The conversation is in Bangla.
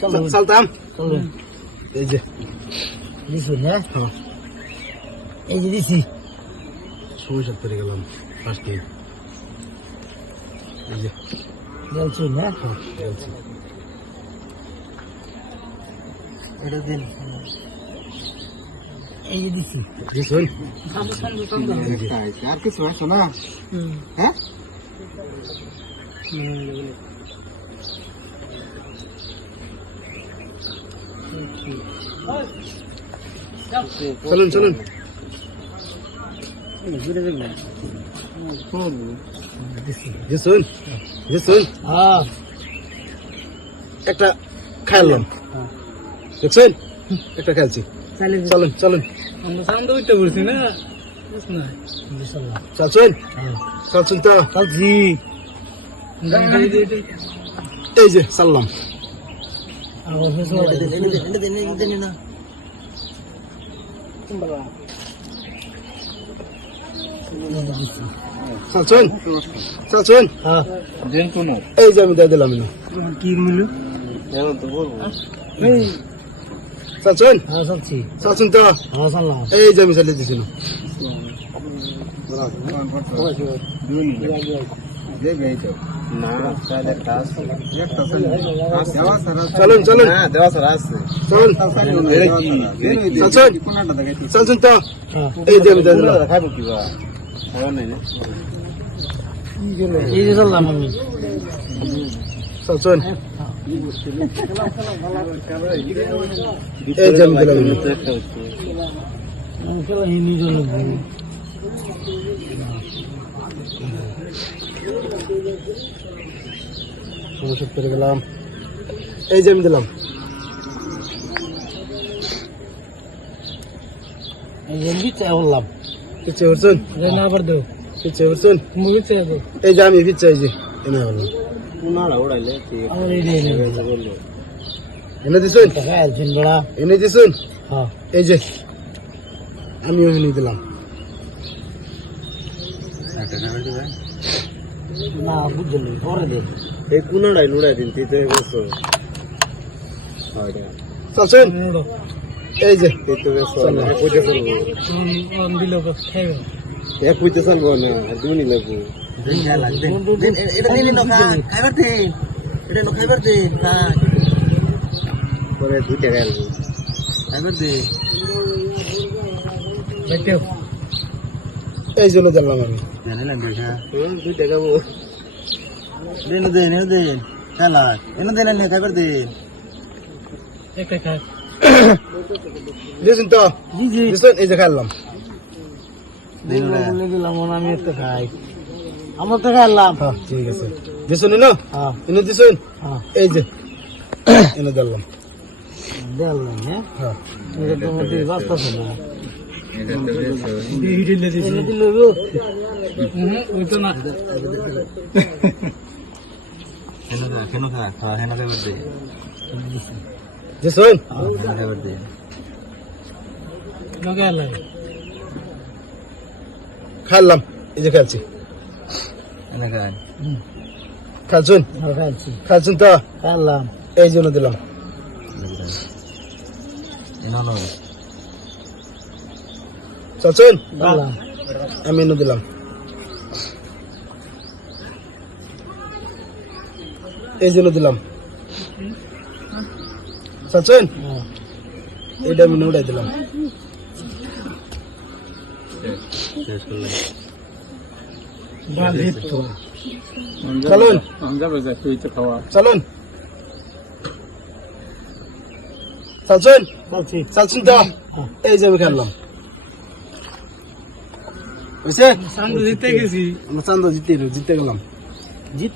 চলতাম এই যে দিছি হ্যাঁ এই যে দিছি সমস্যা পড়ে গেলাম ফার্স্ট টাইম এই যে বলছি হ্যাঁ বলছি এটা দিন এই যে দিছি দিছুন আর কিছু হচ্ছে না হ্যাঁ চলুন চলুন দিছুন দিছুন হ্যাঁ একটা খাইলাম দেখছেন একটা খাইছি চলুন চলুন আমরা সামনে উঠতে বলছি না চলছেন চলছেন তো চলছি এই যে চাললাম না চলছেন চলছেন হ্যাঁ এই যে আমি দিয়ে দিলাম না কি মিলু চলছেন হ্যাঁ চলছি চলছেন তো হ্যাঁ চললাম এই যে আমি চালিয়ে দিছি না চলুন চলুন চলুন চলছেন চলছেন তো এই যে আমি দিয়ে দিলাম এই যে চললাম আমি চলছেন এই যে আমি দিলাম সমস্যা করে গেলাম এই যে আমি দিলাম বললাম পিছিয়ে উঠছেন না আবার দেও পিছিয়ে উঠছেন মুভি চেয়ে দেও এই যে আমি পিছিয়ে এই যে এনে বললাম আমার এই দিয়ে এনে দিছেন আলছেন বড়া এনে দিছেন হ্যাঁ এই যে আমিও এনে দিলাম না বুঝলেন পরে দে এই কোনাড়াই লুড়াই দিন তিতে বসো চলছেন এই যে তিতে বসো কইতে করব দিল খাইবে এক কইতে চলবো না আর দুনি লাগবো এটা দিন না খাইবার দে এটা না খাইবার দে হ্যাঁ পরে 2 টাকা লাগবে খাইবার দে দেখো এই জন্য দিলাম আমি জানেন দেখা 2 টাকা বো দেন চালা এনে দেন না খাইবার দে একটা খাই দিছেন তো জি জি দিছেন এই যে খাইলাম দিলাম আমি একটা খাই আমরা তো খাইলাম হ্যাঁ ঠিক আছে দিছেন না হ্যাঁ এনে দিছেন হ্যাঁ এই যে এনে দিলাম দিলাম হ্যাঁ হ্যাঁ এটা তো মধ্যে বাস্তা ছিল এটা তো বেশো এনে দিল গো ওই তো না কেন খা হ্যাঁ হেনা দেবার দে দিছেন হেনা দেবার দে গেল খাইলাম এই যে খাইছি হেনা খা খাইছেন খাইছি খাইছেন তো খাইলাম এই জন্য দিলাম এনা নো চলছেন খাইলাম আমি এনে দিলাম এই জন্য দিলাম চলছেন এটা আমি উড়াই দিলাম শেষ করলে চলুন যাবে যা তুই তো খাওয়া চলুন চলছেন চলছি চলছেন তো এই যে আমি খেললাম বুঝছে সামনে জিতে গেছি আমরা চান্দা জিতে গেলাম জিত